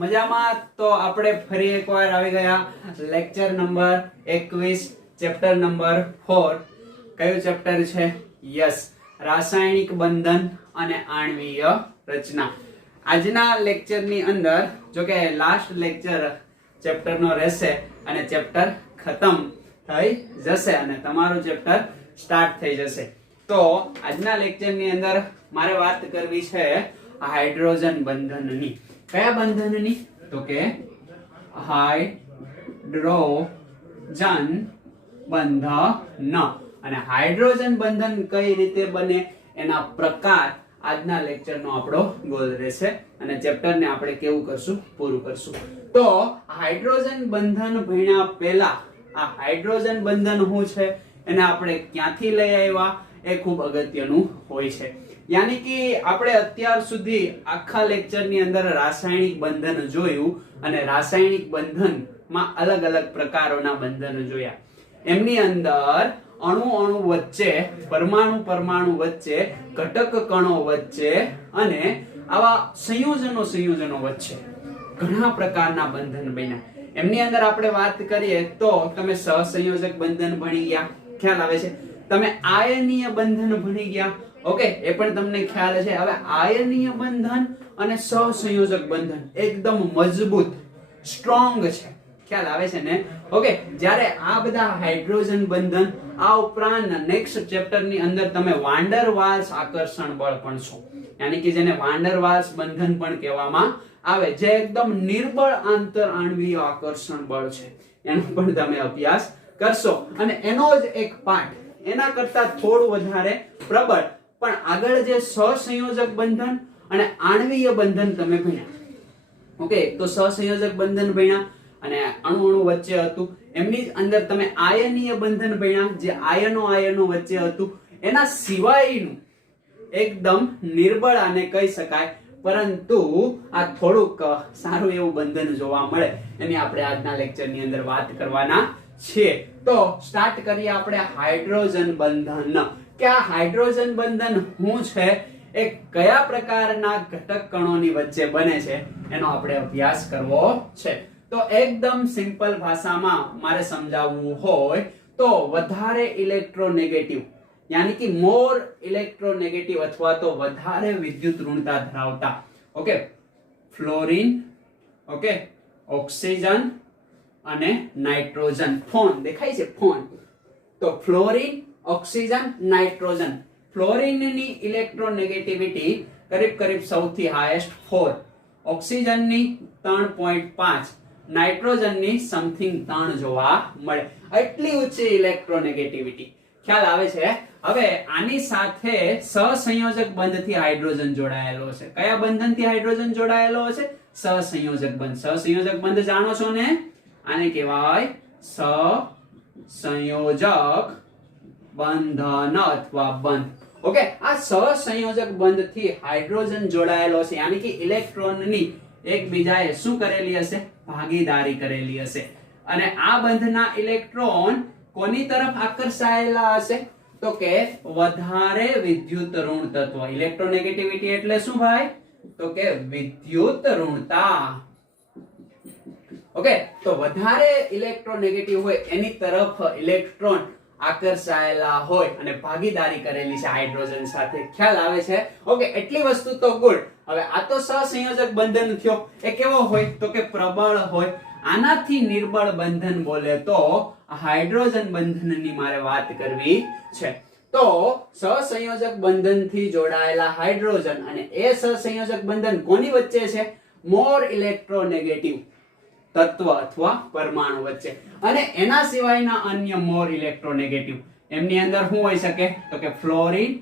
મજામાં તો આપણે ફરી એકવાર આવી ગયા લેક્ચર નંબર 21 ચેપ્ટર નંબર 4. કયું ચેપ્ટર છે? યસ, રાસાયણિક બંધન અને આણ્વીય રચના. આજના લેક્ચરની અંદર જો કે લાસ્ટ લેક્ચર ચેપ્ટરનો રહેશે અને ચેપ્ટર ખતમ થઈ જશે અને તમારું ચેપ્ટર સ્ટાર્ટ થઈ જશે. તો આજના લેક્ચરની અંદર મારે વાત કરવી છે હાઇડ્રોજન બંધનની. કયા બંધનની? તો કે હાઇડ્રોજન બંધન. અને હાઇડ્રોજન બંધન કઈ રીતે બને એના પ્રકાર આજના લેક્ચરનો આપણો ગોલ રહેશે અને ચેપ્ટરને આપણે કેવું કરશું? પૂરું કરશું. તો હાઇડ્રોજન બંધન ભણ્યા પહેલા આ હાઇડ્રોજન બંધન શું છે, એને આપણે ક્યાંથી લઈ આવ્યા, એ ખૂબ અગત્યનું હોય છે. યાની કે આપણે અત્યાર સુધી આખા લેક્ચરની અંદર રાસાયણિક બંધન જોયું અને રાસાયણિક બંધનમાં અલગ અલગ પ્રકારોના બંધન જોયા. એમની અંદર અણુ વચ્ચે, પરમાણુ વચ્ચે, ઘટક કણો વચ્ચે અને આવા સંયોજનો વચ્ચે ઘણા પ્રકારના બંધન બન્યા. એમની અંદર આપણે વાત કરીએ તો તમે સહસંયોજક બંધન ભણી ગયા, ખ્યાલ આવે છે. તમે આયનીય બંધન ભણી ગયા, ઓકે, એ પણ તમને ખ્યાલ છે. હવે આયનીય બંધન અને સહસંયોજક બંધન એકદમ મજબૂત, સ્ટ્રોંગ છે, ખ્યાલ આવે છે ને? ઓકે, જ્યારે આ બધા હાઇડ્રોજન બંધન, આ ઉપરાંત નેક્સ્ટ ચેપ્ટર ની અંદર તમે વાન ડર વાલ્સ આકર્ષણ બળ પણ છો, યાની કે જેને વાન ડર વાલ્સ બંધન પણ કહેવામાં આવે, જે એકદમ નિર્બળ આંતર આણ્વીય આકર્ષણ બળ છે, એનો પણ તમે અભ્યાસ કરશો. અને એનો જ એક પાઠ એના કરતા થોડું વધારે પ્રબળ પણ આગળ જે સહસંયોજક બંધન અને આણ્વીય બંધન તમે ભણ્યા. ઓકે, તો સહસંયોજક બંધન ભણ્યા અને અણુ વચ્ચે હતું. એમની જ અંદર તમે આયનીય બંધન ભણ્યા, જે આયનો વચ્ચે હતું. એના સિવાયનું એકદમ નિર્બળ અને કહી શકાય, પરંતુ આ થોડુંક સારું એવું બંધન જોવા મળે, એની આપણે આજના લેક્ચરની અંદર વાત કરવાના છીએ. તો સ્ટાર્ટ કરીએ આપણે હાઇડ્રોજન બંધન. કે આ હાઇડ્રોજન બંધન શું છે, એ કયા પ્રકારના ઘટક કણોની વચ્ચે બને છે, એનો આપણે અભ્યાસ કરવો છે. તો એકદમ સિમ્પલ ભાષામાં મારે સમજાવવું હોય તો વધારે ઇલેક્ટ્રોનેગેટિવ, યાની કે મોર ઇલેક્ટ્રોનેગેટિવ અથવા તો વધારે વિદ્યુત ઋણતા ધરાવતા, ઓકે, ફ્લોરિન, ઓકે, ઓક્સિજન અને નાઇટ્રોજન. ફોન દેખાય છે? ફોન. તો ફ્લોરિન, ઓક્સિજન, નાઇટ્રોજન. ફ્લોરિનની ઇલેક્ટ્રોનેગેટિવિટી કરીબ સૌથી હાઈએસ્ટ 4, ઓક્સિજનની 3.5, નાઇટ્રોજનની સમથિંગ 3 જોવા મળે. એટલી ઊંચી ઇલેક્ટ્રોનેગેટિવિટી, ખ્યાલ આવે છે? હવે આની સાથે સહસંયોજક બંધથી હાઇડ્રોજન જોડાયેલો છે. કયા બંધનથી હાઇડ્રોજન જોડાયેલો છે? સહસંયોજક બંધ. સહસંયોજક બંધ જાણો છો ને? આને કહેવાય સહસંયોજક બંધન અથવા બંધ. ઓકે, આ સહસંયોજક બંધથી હાઇડ્રોજન જોડાયેલો છે, યાની કે ઇલેક્ટ્રોનની એકબીજાએ શું કરેલી હશે? ભાગીદારી કરેલી હશે. અને આ બંધના ઇલેક્ટ્રોન કોની તરફ આકર્ષાયેલા હશે? તો કે વધારે વિદ્યુત ઋણ તત્વ. ઇલેક્ટ્રોનેગેટિવિટી એટલે શું ભાઈ? તો કે વિદ્યુત ઋણતા. ઓકે, તો વધારે ઇલેક્ટ્રોનેગેટિવ હોય એની તરફ ઇલેક્ટ્રોન આકર્ષાયેલા હોય અને ભાગીદારી કરેલી છે હાઇડ્રોજન સાથે. ખ્યાલ આવે છે? ઓકે, એટલી વસ્તુ તો ગુડ. હવે આ તો સહસંયોજક બંધન થયો. એ કેવો હોય? તો કે પ્રબળ હોય. આનાથી નિર્બળ બંધન બોલે તો હાઇડ્રોજન બંધનની મારે વાત કરવી છે. તો સહસંયોજક બંધનથી જોડાયેલા હાઇડ્રોજન અને એ સહસંયોજક બંધન કોની વચ્ચે છે? મોર ઇલેક્ટ્રોનેગેટિવ તત્વ અથવા પરમાણુ વચ્ચે. અને એના સિવાયના અન્ય મોર ઇલેક્ટ્રોનેગેટિવ, એમની અંદર શું હોઈ શકે? તો કે ફ્લોરિન,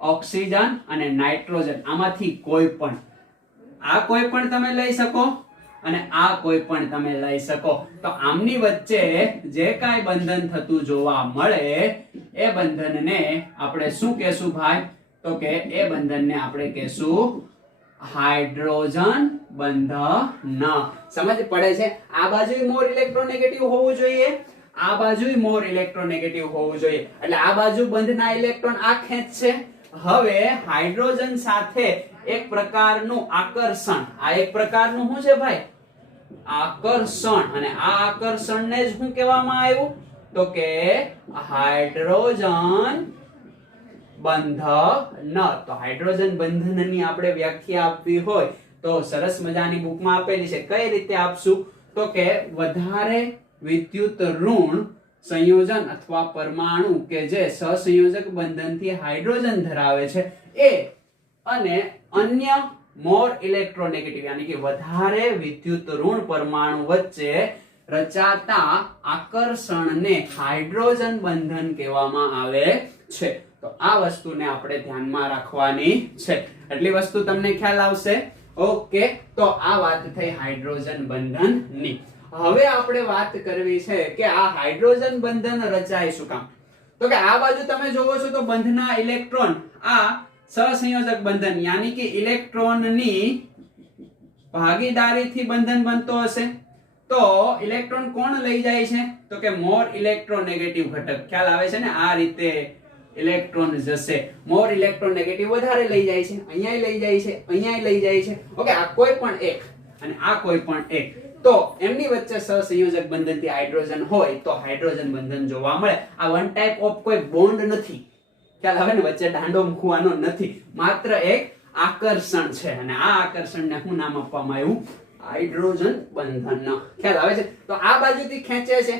ઓક્સિજન અને નાઇટ્રોજન. આમાંથી કોઈ પણ, આ કોઈ પણ તમે લઈ શકો અને આ કોઈ પણ તમે લઈ શકો. તો આમની વચ્ચે જે કાંઈ બંધન થતું જોવા મળે એ બંધનને આપણે શું કહેશું ભાઈ? તો કે એ બંધનને આપણે કહેશું હાઇડ્રોજન બંધન. સમજ પડે છે? આ બાજુ મોર ઇલેક્ટ્રોનેગેટિવ હોવું જોઈએ, આ બાજુ મોર ઇલેક્ટ્રોનેગેટિવ હોવું જોઈએ. એટલે આ બાજુ બંધના ઇલેક્ટ્રોન આ ખેંચશે હવે હાઇડ્રોજન સાથે એક પ્રકારનું આકર્ષણ, આ એક પ્રકારનું શું છે ભાઈ? આકર્ષણ. અને આ આકર્ષણને જ શું કહેવામાં આવ્યું? તો કે હાઇડ્રોજન બંધન. તો હાઇડ્રોજન બંધનની આપણે વ્યાખ્યા આપવી હોય તો સરસ મજાની બુકમાં આપેલી છે. કઈ રીતે આપશું? તો કે વધારે વિદ્યુત ઋણ સંયોજન અથવા પરમાણુ કે જે સહસંયોજક બંધનથી હાઇડ્રોજન ધરાવે છે એ અને અન્ય મોર ઇલેક્ટ્રોનેગેટિવ યાની કે વધારે વિદ્યુત ઋણ પરમાણુ વચ્ચે રચાતા આકર્ષણને હાઇડ્રોજન બંધન કહેવામાં આવે છે. તો આ વસ્તુને આપણે ધ્યાનમાં રાખવાની છે. એટલી વસ્તુ તમને ખ્યાલ આવશે. ઓકે, તો આ વાત થઈ હાઇડ્રોજન બંધનની. હવે આપણે વાત કરવી છે કે આ હાઇડ્રોજન બંધન રચાય શું કામ? તો કે આ બાજુ તમે જોવો છો તો બંધના ઇલેક્ટ્રોન આ સહસંયોજક બંધન યાની કે ઇલેક્ટ્રોનની ભાગીદારીથી બંધન બનતો હશે. તો ઇલેક્ટ્રોન કોણ લઈ જાય છે? તો કે મોર ઇલેક્ટ્રોનેગેટિવ ઘટક. ખ્યાલ આવે છે ને? આ રીતે ઇલેક્ટ્રોન જશે. મોર ઇલેક્ટ્રોનેગેટિવ વધારે લઈ જાય છે, અહીંયા લઈ જાય છે, અહીંયા લઈ જાય છે. ઓકે, આ કોઈ પણ એક અને આ કોઈ પણ એક, તો એમની વચ્ચે સહસંયોજક બંધનથી હાઇડ્રોજન હોય તો હાઇડ્રોજન બંધન જોવા મળે. આ વન ટાઈપ ઓફ કોઈ બોન્ડ નથી. ખ્યાલ આવે ને? વચ્ચે દાંડો મૂકવાનો નથી, માત્ર એક આકર્ષણ છે. અને આ આકર્ષણને શું નામ આપવામાં આવ્યું? હાઇડ્રોજન બંધન. ખ્યાલ આવે છે? તો આ બાજુથી ખેંચે છે,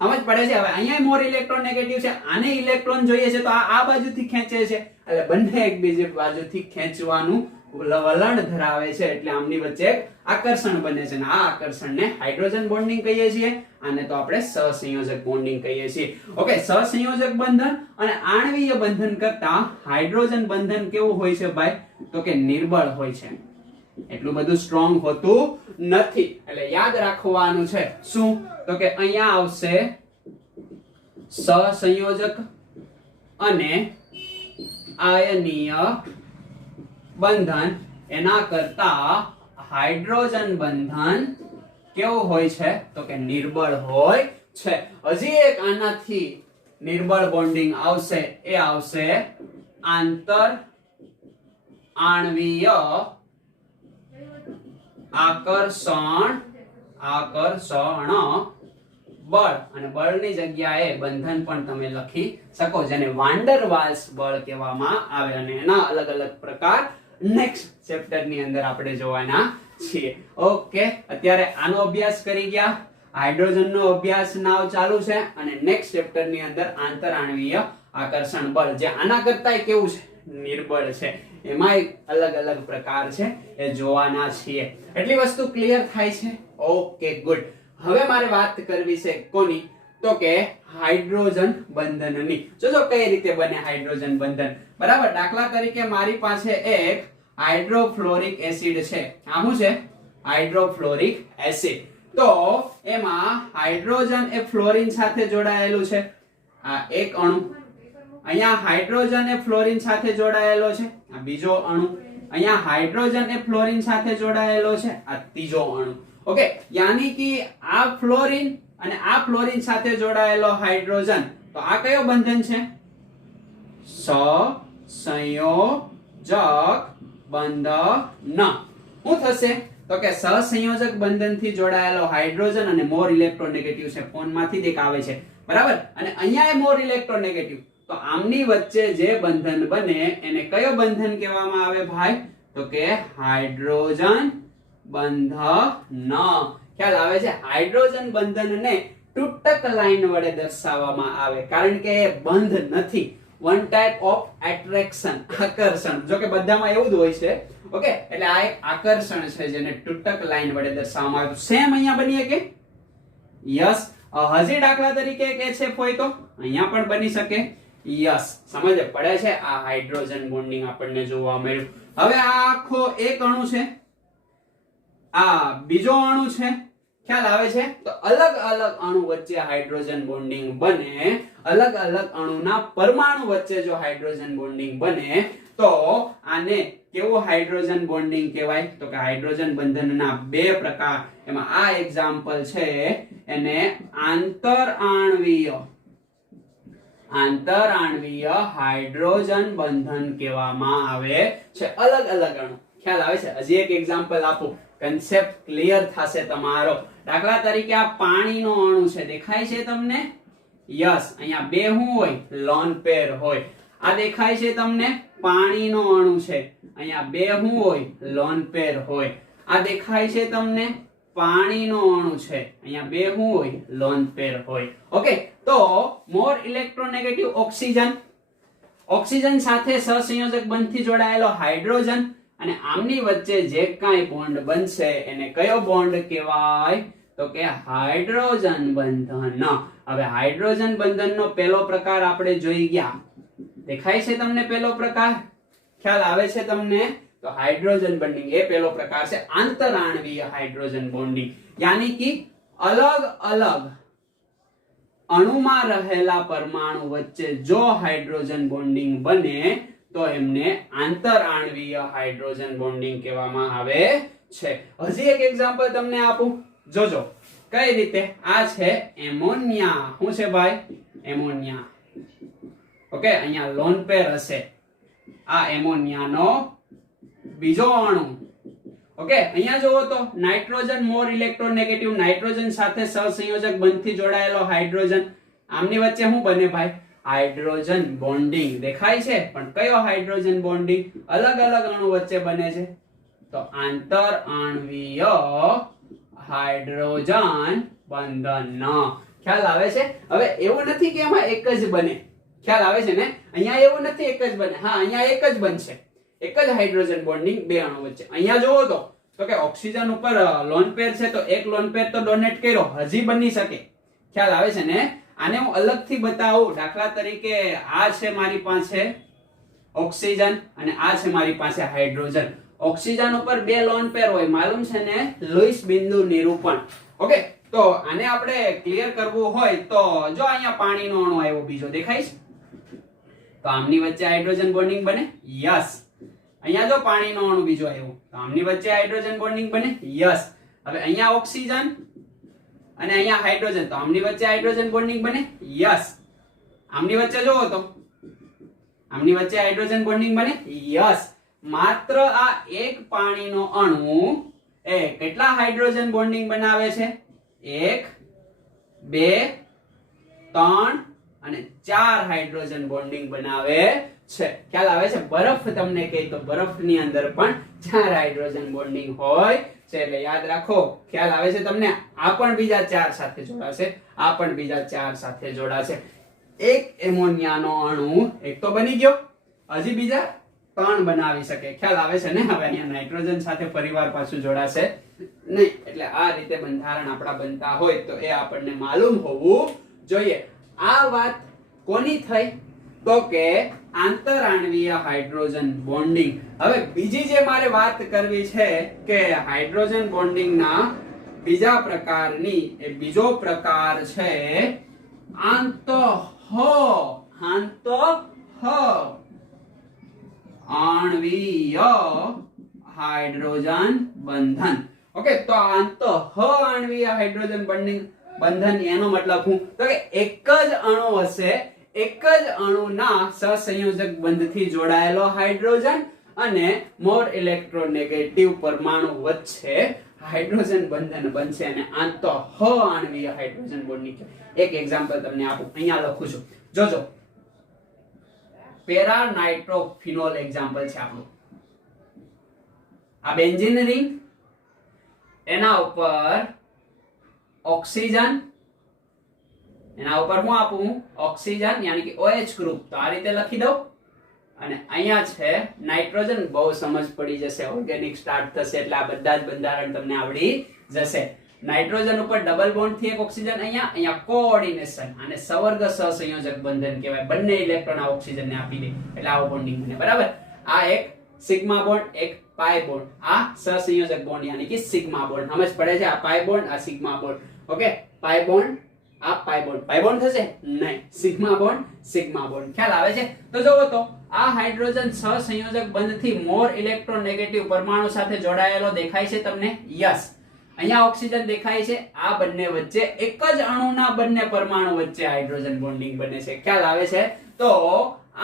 સમજ પડે છે? હવે અહીંયા મોર ઇલેક્ટ્રોન નેગેટિવ છે, આને ઇલેક્ટ્રોન જોઈએ છે તો આ બાજુથી ખેંચે છે, એટલે બંને એકબીજી બાજુથી ખેંચવાનું વલણ ધરાવે છે, એટલે આમની વચ્ચે આકર્ષણ બને છે. અને આ આકર્ષણને હાઇડ્રોજન બોન્ડિંગ કહીએ છીએ. આને તો આપણે સહસંયોજક બોન્ડિંગ કહીએ છીએ. ઓકે, સહસંયોજક બંધન અને આણ્વીય બંધન કરતા હાઇડ્રોજન બંધન કેવું હોય છે ભાઈ? તો કે નિર્બળ હોય છે, એટલું બધું સ્ટ્રોંગ હોતું નથી. એટલે યાદ રાખવાનું છે શું? તો કે અહીંયા આવશે સહસંયોજક અને આયનીય બંધન, એના કરતા હાઇડ્રોજન બંધન કેવું હોય છે? તો કે નિર્બળ હોય છે. હજી એક આનાથી નિર્બળ બોન્ડિંગ આવશે, એ આવશે આંતર આણ્વીય આકર્ષણ બળ. અને બળની જગ્યાએ બંધન પણ તમે લખી શકો, જેને વાન ડર વાલ્સ બળ કહેવામાં આવે. અને એના અલગ અલગ પ્રકાર નેક્સ્ટ ચેપ્ટર ની અંદર આપણે જોવાના છીએ. ઓકે, અત્યારે આનો અભ્યાસ કરી ગયા, હાઇડ્રોજન નો અભ્યાસ નાવ ચાલુ છે, અને નેક્સ્ટ ચેપ્ટર ની અંદર આંતરાણ્વીય આકર્ષણ બળ, જે આના કરતા કેવું છે? નિર્બળ છે. એમાં અલગ અલગ પ્રકાર છે, એ જોવાના છીએ. એટલી વસ્તુ ક્લિયર થાય છે? Okay, good. હવે મારે વાત કરવી છે કોની? તો કે હાઇડ્રોજન બંધનની. જો કઈ રીતે બને હાઇડ્રોજન બંધન. બરાબર, દાખલા તરીકે મારી પાસે એક હાઇડ્રોફ્લોરિક એસિડ છે. આ શું છે? Hydrofluoric acid. તો એમાં હાઇડ્રોજન એ ફ્લોરિન સાથે જોડાયેલું છે. આ એક અણુ. અહીંયા હાઇડ્રોજન એ ફ્લોરિન સાથે જોડાયેલો છે. આ બીજો અણુ. અહીંયા હાઇડ્રોજન એ ફ્લોરિન સાથે જોડાયેલો છે. આ ત્રીજો અણુ. ઓકે, યાની કે આ ફ્લોરિન અને આ ફ્લોરિન સાથે જોડાયેલો હાઇડ્રોજન. તો આ કયો બંધન છે? સહસંયોજક બંધન. શું થશે? તો કે સહસંયોજક બંધનથી જોડાયેલો હાઇડ્રોજન અને મોર ઇલેક્ટ્રોનેગેટિવ છે. ફોનમાંથી જ એક આવે છે, બરાબર? અને અહીંયા એ મોર ઇલેક્ટ્રોનેગેટિવ. તો આમની વચ્ચે જે બંધન બને એને કયો બંધન કહેવામાં આવે ભાઈ? તો કે હાઇડ્રોજન બંધન. ખ્યાલ આવે છે? હાઇડ્રોજન બંધનને તૂટક લાઈન વડે દર્શાવવામાં આવે, કારણ કે એ બંધ નથી. વન ટાઈપ ઓફ એટ્રેક્શન, આકર્ષણ. જો કે બધામાં એવું જ હોય છે. ઓકે, એટલે આ એક આકર્ષણ છે જેને તૂટક લાઈન વડે દર્શાવવામાં આવે. સેમ અહીંયા બની શકે? યસ. હજી દાખલા તરીકે એક HF હોય તો અહીંયા પણ બની શકે. યસ, સમજ પડે છે? આ હાઇડ્રોજન બોન્ડિંગ આપણને જોવા મળ્યું. હવે આ આખો એક અણુ છે, આ બીજો અણુ છે. ખ્યાલ આવે છે? તો અલગ અલગ અણુ વચ્ચે હાઇડ્રોજન બોન્ડિંગ બને, અલગ અલગ અણુના પરમાણુ વચ્ચે જો હાઇડ્રોજન બોન્ડિંગ બને તો આને કેવું હાઇડ્રોજન બોન્ડિંગ કહેવાય? તો કે હાઇડ્રોજન બંધનના બે પ્રકાર. એમાં આ એક્ઝામ્પલ છે, એને આંતર આણ્વીય આંતરાણવીય હાઇડ્રોજન બંધન કહેવામાં આવે છે. અલગ અલગ અણુ. ખ્યાલ આવે છે? હજી એક એક્ઝામ્પલ આપું, કન્સેપ્ટ ક્લિયર થશે તમારો. દાખલા તરીકે આ પાણીનો અણુ છે, દેખાય છે તમને? યસ. અહીંયા બે શું હોય? લોન પેર હોય. આ દેખાય છે તમને? પાણીનો અણુ છે. અહીંયા બે શું હોય? લોન પેર હોય. આ દેખાય છે તમને? પાણીનો અણુ છે. અહીંયા બે શું હોય? લોન પેર હોય. ઓકે, તો મોર ઇલેક્ટ્રોનેગેટિવ ઓક્સિજન, ઓક્સિજન સાથે સહસંયોજક બંધથી જોડાયેલો હાઇડ્રોજન, અને આમની વચ્ચે જે કાંઈ બોન્ડ બનશે એને કયો બોન્ડ કહેવાય? તો કે હાઇડ્રોજન બંધન. હવે હાઇડ્રોજન બંધનનો પહેલો પ્રકાર આપણે જોઈ ગયા. દેખાય છે તમને પહેલો પ્રકાર? ખ્યાલ આવે છે તમને? તો હાઇડ્રોજન બોન્ડિંગ એ પહેલો પ્રકાર છે, આંતરાણવીય હાઇડ્રોજન બોન્ડિંગ. યાની કે અલગ અલગ અણુમાં રહેલા પરમાણુ વચ્ચે જો હાઇડ્રોજન બોન્ડિંગ બને તો એમને આંતરાણવીય હાઇડ્રોજન બોન્ડિંગ કહેવામાં આવે છે. હજી એક એક્ઝામ્પલ તમને આપું, જોજો કઈ રીતે. આ છે એમોનિયા. શું છે ભાઈ? એમોનિયા. ઓકે, અહીંયા લોન પેર હશે. આ એમોનિયાનો બીજો અણુ. ઓકે, અહીંયા જોવો તો નાઇટ્રોજન મોર ઇલેક્ટ્રોનેગેટિવ, નાઇટ્રોજન સાથે સહસંયોજક બંધથી જોડાયેલો હાઇડ્રોજન. આમની વચ્ચે શું બને ભાઈ? Hydrogen bonding. દેખાય છે? પણ કયો હાઇડ્રોજન બોન્ડિંગ? અલગ અલગ અણુ વચ્ચે બને છે, તો આંતરાણવીય હાઇડ્રોજન બંધન. ખ્યાલ આવે છે? હવે એવું નથી કે એમાં એક જ બને. ખ્યાલ આવે છે ને? અહીંયા એવું નથી એક જ બને. હા, અહીંયા એક જ બનશે, એક જ હાઇડ્રોજન બોન્ડિંગ બે અણુ વચ્ચે. અહીંયા જોવો તો કે ઓક્સિજન ઉપર લોન પેર છે, તો એક લોન પેર તો ડોનેટ કર્યો, હજી બની શકે. ખ્યાલ આવે છે ને? આને હું અલગથી બતાવું. દાખલા તરીકે આ છે મારી પાસે ઓક્સિજન અને આ છે મારી પાસે હાઇડ્રોજન. ઓક્સિજન ઉપર બે લોન પેર હોય, માલુમ છે ને? લુઈસ બિંદુ નિરૂપણ. ઓકે, તો આને આપણે ક્લિયર કરવું હોય તો જો અહીંયા પાણીનો અણુ આવ્યો બીજો, દેખાય છે? તો આમની વચ્ચે હાઇડ્રોજન બોન્ડિંગ બને. યસ. અહીંયા જો પાણીનો અણુ બીજો આવ્યો તો આમની વચ્ચે હાઇડ્રોજન બોન્ડિંગ બને. યસ. હવે અહીંયા ઓક્સિજન અને અહીંયા હાઇડ્રોજન, તો આમની વચ્ચે હાઇડ્રોજન બોન્ડિંગ બને. યસ. આમની વચ્ચે જોવો તો આમની વચ્ચે હાઇડ્રોજન બોન્ડિંગ બને. યસ. માત્ર આ એક પાણીનો અણુ એ કેટલા હાઇડ્રોજન બોન્ડિંગ બનાવે છે? 1 2 3 અને 4 હાઇડ્રોજન બોન્ડિંગ બનાવે છે. ખ્યાલ આવે છે? બરફ તમને કહે તો બરફની અંદર પણ 4 હાઇડ્રોજન બોન્ડિંગ હોય છે. એટલે યાદ રાખો. ખ્યાલ આવે છે તમને? આ પણ બીજા 4 સાથે જોડાશે, આ પણ બીજા 4 સાથે જોડાશે. એક એમોનિયાનો અણુ એક તો બની ગયો, હજી બીજા 3 બનાવી શકે. ખ્યાલ આવે છે ને? હવે અહીંયા નાઇટ્રોજન સાથે ફરીવાર પાછું જોડાશે નહીં. એટલે આ રીતે બંધારણ આપણા બનતા હોય તો એ આપણને માલુમ હોવું જોઈએ. આ વાત કોની થઈ? તો કે આંતરાણવીય હાઇડ્રોજન બોન્ડિંગ. હવે બીજી જે મારે વાત કરવી છે કે હાઇડ્રોજન બોન્ડિંગના બીજા પ્રકારની, એ બીજો પ્રકાર છે આણ્વીય હાઇડ્રોજન બંધન. ઓકે, તો આણ્વીય હાઇડ્રોજન બંધન એનો મતલબ શું? તો કે એક જ અણુ હશે, એક જ અણુના સહસંયોજક બંધથી જોડાયેલો હાઇડ્રોજન અને મોર ઇલેક્ટ્રોનેગેટિવ પરમાણુ વચ્ચે હાઇડ્રોજન બંધન બનશે અને આણ્વીય હાઇડ્રોજન બોન્ડિંગ. એક એક્ઝામ્પલ તમને આપું, અહીંયા લખું છું, જોજો. પેરા નાઇટ્રોફિનોલ એક્ઝામ્પલ છે આપણું. આ બેન્ઝીન રિંગ, એના ઉપર ઓક્સિજન, એના ઉપર હું આપું? ઓક્સિજન, યાની કે OH ગ્રુપ. તો આ રીતે લખી દઉં. અને અહીંયા છે નાઇટ્રોજન. બહુ સમજ પડી જશે, ઓર્ગેનિક સ્ટાર્ટ થશે એટલે આ બધા જ બંધારણ તમને આવડી જશે. નાઇટ્રોજન ઉપર ડબલ બોન્ડ થી એક ઓક્સિજન, અહીંયા કોઓર્ડિનેશન, અને સવર્ગ સહસંયોજક બંધન કહેવાય. બંને ઇલેક્ટ્રોન આ ઓક્સિજન ને આપી દે એટલે આવો બોન્ડિંગ બને. બરાબર? આ એક સિગ્મા બોન્ડ, એક પાઈ બોન્ડ. આ સહસંયોજક બોન્ડ યાની કે સિગ્મા બોન્ડ. સમજ પડે છે? આ પાઈ બોન્ડ, આ સિગ્મા બોન્ડ. ઓકે, પાઈ બોન્ડ, આ પાઈ બોન્ડ થશે નહીં, સિગ્મા બોન્ડ. ખ્યાલ આવે છે? તો જોવો તો આ હાઇડ્રોજન સહસંયોજક બંધથી મોર ઇલેક્ટ્રોનેગેટિવ પરમાણુ સાથે જોડાયેલો દેખાય છે તમને? યસ. અહીંયા ઓક્સિજન દેખાય છે, આ બંને વચ્ચે એક જ અણુના બંને પરમાણુ વચ્ચે હાઇડ્રોજન બોન્ડિંગ બને છે. ખ્યાલ આવે છે? તો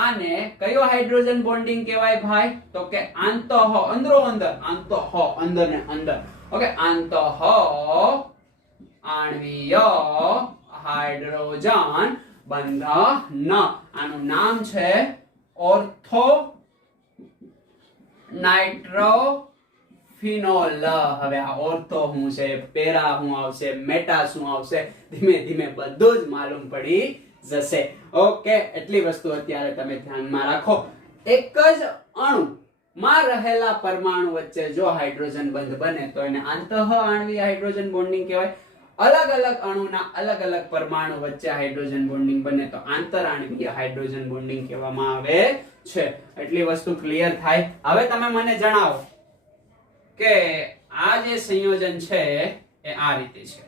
આને કયો હાઇડ્રોજન બોન્ડિંગ કહેવાય ભાઈ? તો કે આંતઃ, અંદરો અંદર, આંતઃ અંદર ને અંદર. ઓકે, આંતઃ આણ્વીય હાઇડ્રોજન બંધન. આનું નામ છે ઓર્થો નાઇટ્રોફિનોલ. હવે આ ઓર્થો શું છે, પેરા શું આવશે, મેટા શું આવશે, ધીમે ધીમે બધું જ માલુમ પડી જશે. ઓકે, એટલી વસ્તુ અત્યારે તમે ધ્યાનમાં રાખો. એક જ અણુ માં રહેલા પરમાણુ વચ્ચે જો હાઇડ્રોજન બંધ બને તો એને આંતઃ આણ્વીય હાઇડ્રોજન બોન્ડિંગ કહેવાય. અલગ અલગ અણુના અલગ અલગ પરમાણુ વચ્ચે હાઇડ્રોજન બોન્ડિંગ બને તો આંતરાણ્વીય હાઇડ્રોજન બોન્ડિંગ કહેવામાં આવે છે. એટલી વસ્તુ ક્લિયર થાય. હવે તમે મને જણાવો કે આ જે સંયોજન છે એ આ રીતે છે.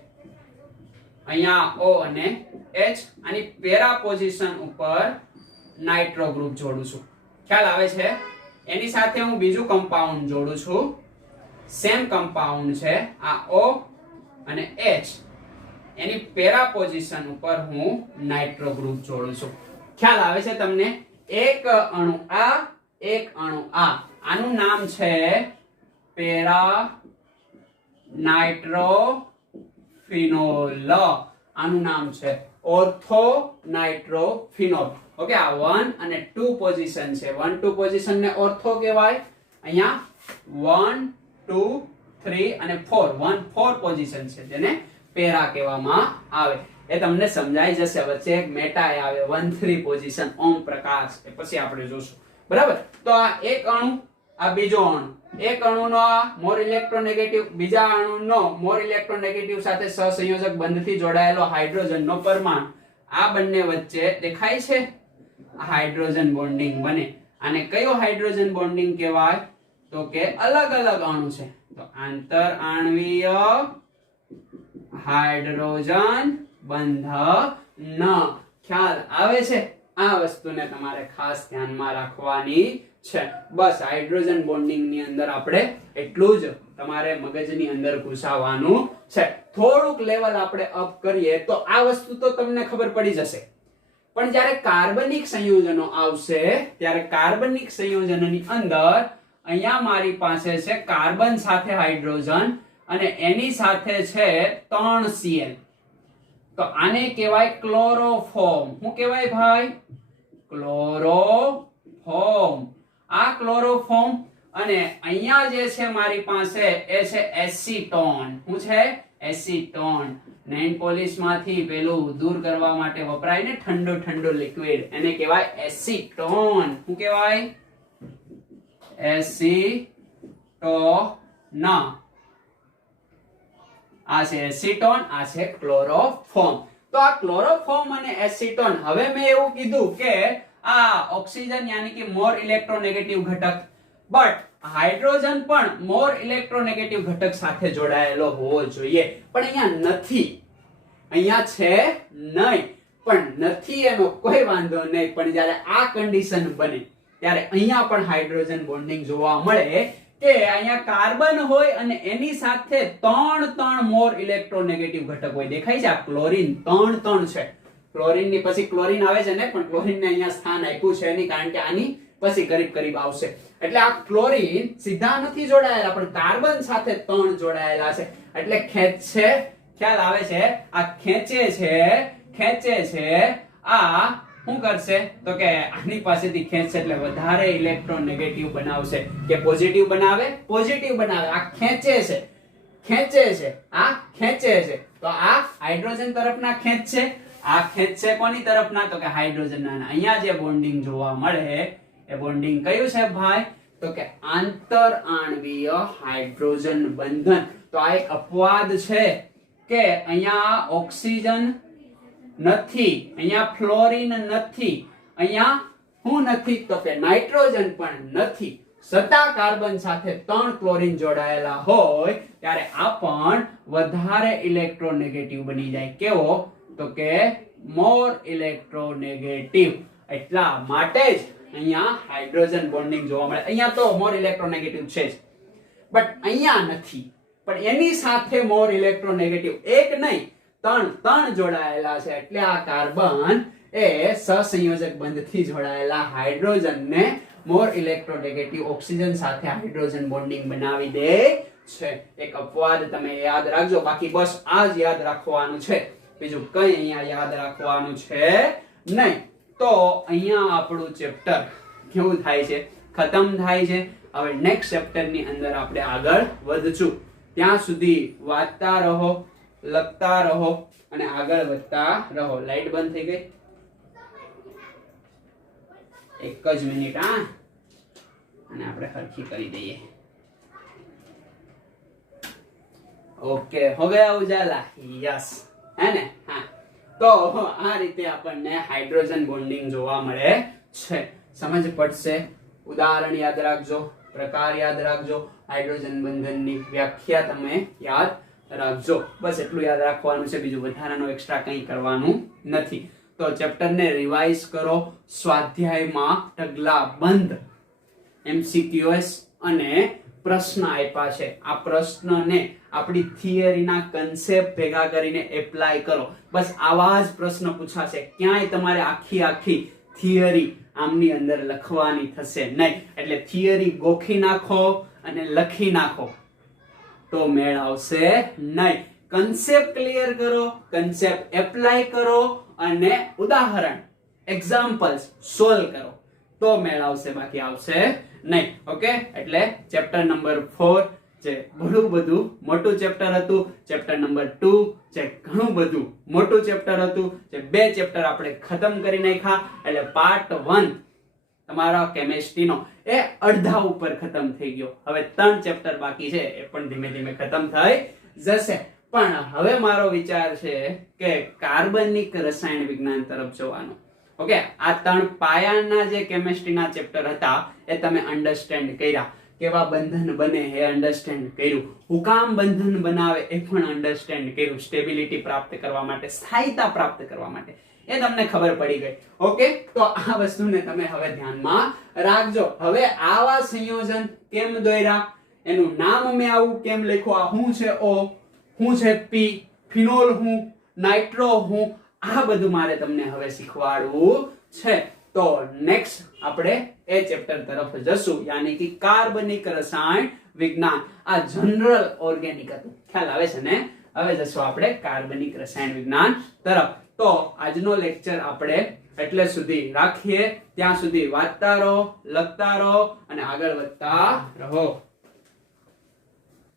અહીંયા O અને H, આની પેરા પોઝિશન ઉપર નાઇટ્રો ગ્રુપ જોડું છું. ખ્યાલ આવે છે? એની સાથે હું બીજું કમ્પાઉન્ડ જોડું છું. સેમ કમ્પાઉન્ડ છે આ O અને H, એની પેરા પોઝિશન ઉપર હું નાઇટ્રો ગ્રુપ જોડું છું. ખ્યાલ આવે છે તમને? એક અણુ આ, એક અણુ આ, આનું નામ છે પેરા નાઇટ્રોફિનોલ. આનું નામ છે ઓર્થો નાઇટ્રોફિનોલ. ઓકે, આ 1 અને 2 પોઝિશન છે. 1 2 પોઝિશન ને ઓર્થો કહેવાય. અહીંયા 1 2 3 અને 4, 1 4 પોઝિશન છે જેને પેરા કહેવામાં આવે. એ તમને સમજાઈ જશે. વચ્ચે એક મેટા આવે 1 3 પોઝિશન, ઓમ પ્રકાશ, એ પછી આપણે જોશું. બરાબર? તો આ એક અણુ, આ બીજો અણુ, એક અણુનો મોર ઇલેક્ટ્રોનેગેટિવ, બીજા અણુનો મોર ઇલેક્ટ્રોનેગેટિવ સાથે સહસંયોજક બંધથી જોડાયેલો હાઇડ્રોજનનો પરમાણુ, આ બંને વચ્ચે દેખાય છે હાઇડ્રોજન બોન્ડિંગ બને. આને કયો હાઇડ્રોજન બોન્ડિંગ કહેવાય? તો કે અલગ અલગ અણુ છે તો આંતર આણ્વીય હાઇડ્રોજન બંધન. ખ્યાલ આવે છે? આ વસ્તુને તમારે ખાસ ધ્યાનમાં રાખવાની છે. બસ હાઇડ્રોજન બોન્ડિંગ ની અંદર આપણે એટલું જ તમારે મગજની અંદર ઘુસાવવાનું છે. થોડુંક લેવલ આપણે અપ કરીએ તો આ વસ્તુ તો તમને ખબર પડી જશે. પણ જ્યારે કાર્બનિક સંયોજનો આવશે ત્યારે કાર્બનિક સંયોજનની અંદર અહીંયા મારી પાસે છે કાર્બન સાથે હાઇડ્રોજન અને એની સાથે છે 3 Cl. તો આને કહેવાય ક્લોરોફોર્મ. શું કહેવાય ભાઈ? ક્લોરોફોર્મ. આ ક્લોરોફોર્મ. અને અહીંયા જે છે મારી પાસે એ છે એસીટોન. શું છે? એસીટોન. નેઇલ પોલિશ માંથી પેલું દૂર કરવા માટે વપરાય ને ઠંડુ ઠંડુ લિક્વિડ, એને કહેવાય એસીટોન. શું કહેવાય? એસીટોન. આ છે એસીટોન, આ છે ક્લોરોફોર્મ. તો આ ક્લોરોફોર્મ અને એસીટોન. હવે મેં એવું કીધું કે આ ઓક્સિજન યાની કે મોર ઇલેક્ટ્રોનેગેટિવ ઘટક, બટ હાઇડ્રોજન પણ મોર ઇલેક્ટ્રોનેગેટિવ ઘટક સાથે જોડાયેલો હોવો જોઈએ. પણ અહીંયા નથી, અહીંયા છે નહીં. પણ નથી એનો કોઈ વાંધો નહીં. પણ જ્યારે આ કન્ડિશન બને ત્યારે અહીંયા પણ હાઇડ્રોજન બોન્ડિંગ જોવા મળે કે અહીંયા કાર્બન હોય અને એની સાથે 3 મોર ઇલેક્ટ્રોનેગેટિવ ઘટક હોય. દેખાય છે? આ ક્લોરીન 3 છે. ક્લોરીન ની પછી ક્લોરીન આવે છે ને, પણ ક્લોરીન ને અહીંયા સ્થાન આપ્યું છે નહીં, કારણ કે આની પછી કરીબ આવશે. એટલે આ ક્લોરીન સીધા નથી જોડાયેલા, પણ કાર્બન સાથે 3 જોડાયેલા છે. એટલે ખેંચે. ખ્યાલ આવે છે? આ ખેંચે છે. આ શું કરશે? તો કે આની પાસેથી ખેંચશે એટલે વધારે ઇલેક્ટ્રોનેગેટિવ બનાવશે. કે પોઝિટિવ બનાવે? પોઝિટિવ બનાવે. આ ખેંચે છે. આ ખેંચે છે. તો આ હાઇડ્રોજન તરફના ખેંચશે. આ ખેંચશે કોની તરફના? તો કે હાઇડ્રોજનના. અહીંયા જે બોન્ડિંગ જોવા મળે એ બોન્ડિંગ કયું છે ભાઈ? તો કે આંતર આણ્વીય હાઇડ્રોજન બંધન. તો આ એક અપવાદ છે કે અહીંયા ઓક્સિજન નથી, અહીંયા ફ્લોરિન નથી, અહીંયા શું નથી? તો કે નાઇટ્રોજન પણ નથી. છતાં કાર્બન સાથે 3 ક્લોરીન જોડાયેલા હોય ત્યારે આ પણ વધારે ઇલેક્ટ્રોનેગેટિવ બની જાય. કેવો? તો કે મોર ઇલેક્ટ્રોનેગેટિવ. એટલા માટે જ અહીંયા હાઇડ્રોજન બોન્ડિંગ જોવા મળે. અહીંયા તો મોર ઇલેક્ટ્રોનેગેટિવ છે જ, બટ અહીંયા નથી. પણ એની સાથે મોર ઇલેક્ટ્રોનેગેટિવ એક નહીં ત્રણ જોડાયેલા છે, એટલે આ કાર્બન એ સહસંયોજક બંધથી જોડાયેલા હાઇડ્રોજનને મોર ઇલેક્ટ્રોનેગેટિવ ઓક્સિજન સાથે હાઇડ્રોજન બોન્ડિંગ બનાવી દે છે. એક અપવાદ તમે યાદ રાખજો, બાકી બસ આ જ યાદ રાખવાનું છે, બીજું કઈ અહીંયા યાદ રાખવાનું છે નહીં. તો અહીંયા આપણું ચેપ્ટર કેવું થાય છે, ખતમ થાય છે. હવે નેક્સ્ટ ચેપ્ટર ની અંદર આપણે આગળ વધશું. ત્યાં સુધી વાંચતા રહો, લખતા રહો અને આગળ વધતા રહો. લાઈટ બંધ થઈ ગઈ, એક જ મિનિટ હા, અને આપણે હરખી કરી દઈએ. ઓકે હો ગયા ઉજાલા, યસ હે ને. હા, તો આ રીતે આપણને હાઇડ્રોજન બોન્ડિંગ જોવા મળે છે. સમજ પડશે. ઉદાહરણ યાદ રાખજો, પ્રકાર યાદ રાખજો, હાઇડ્રોજન બંધનની વ્યાખ્યા તમે યાદ રાખજો. બસ એટલું યાદ રાખવાનું છે, બીજું વધારાનું એક્સ્ટ્રા કંઈ કરવાનું નથી. તો ચેપ્ટરને રિવાઇઝ કરો. સ્વાધ્યાયમાં ઢગલા બંધ MCQs અને પ્રશ્ન આપ્યા છે. આ પ્રશ્નને આપણી થિયરીના કન્સેપ્ટ ભેગા કરીને એપ્લાય કરો. બસ આવા જ પ્રશ્ન પૂછાશે. ક્યાંય તમારે આખી થિયરી આમની અંદર લખવાની થશે નહીં. એટલે થિયરી ગોખી નાખો અને લખી નાખો તો મેળ આવશે નહીં. કન્સેપ્ટ ક્લિયર કરો, કન્સેપ્ટ એપ્લાય કરો અને ઉદાહરણ એક્ઝામ્પલ્સ સોલ્વ કરો તો મેળ આવશે, બાકી આવશે નહીં. ઓકે, એટલે ચેપ્ટર નંબર 4 જે ઘણું બધું મોટું ચેપ્ટર હતું, ચેપ્ટર નંબર 2 જે ઘણું બધું મોટું ચેપ્ટર હતું, જે 2 ચેપ્ટર આપણે ખતમ કરી નાખ્યા. એટલે પાર્ટ 1 તમારા કેમિસ્ટ્રીનો એ અડધા ઉપર ખતમ થઈ ગયો. હવે 3 ચેપ્ટર બાકી છે, એ પણ ધીમે ધીમે ખતમ થઈ જશે. પણ હવે મારો વિચાર છે કે કાર્બનિક રસાયણ વિજ્ઞાન તરફ જવાનો. ઓકે, આ 3 પાયાના જે કેમિસ્ટ્રીના ચેપ્ટર હતા એ તમે અન્ડરસ્ટેન્ડ કર્યા. કેવા બંધન બને એ અન્ડરસ્ટેન્ડ કર્યું. હુકામ બંધન બનાવે એ પણ અન્ડરસ્ટેન્ડ કર્યું. સ્ટેબિલિટી પ્રાપ્ત કરવા માટે, સ્થાયીતા પ્રાપ્ત કરવા માટે એ તમને ખબર પડી ગઈ. ઓકે, તો આ વસ્તુને તમે હવે ધ્યાનમાં રાખજો. હવે આવા સંયોજન કેમ દોર્યા, એનું નામ મેં આવું કેમ લખ્યું, આ શું છે O, શું છે P, ફિનોલ હું, નાઇટ્રો હું, આ બધું મારે તમને હવે શીખવાડવું છે. તો નેક્સ્ટ આપણે એ ચેપ્ટર તરફ જશું, યાની કે કાર્બનિક રસાયણ વિજ્ઞાન. આ જનરલ ઓર્ગેનિક હતું, ખ્યાલ આવે છે ને. હવે જશું આપણે કાર્બનિક રસાયણ વિજ્ઞાન તરફ. તો આજનો લેક્ચર આપણે એટલે સુધી રાખીએ. ત્યાં સુધી વાંચતા રહો, લખતા રહો અને આગળ વધતા રહો.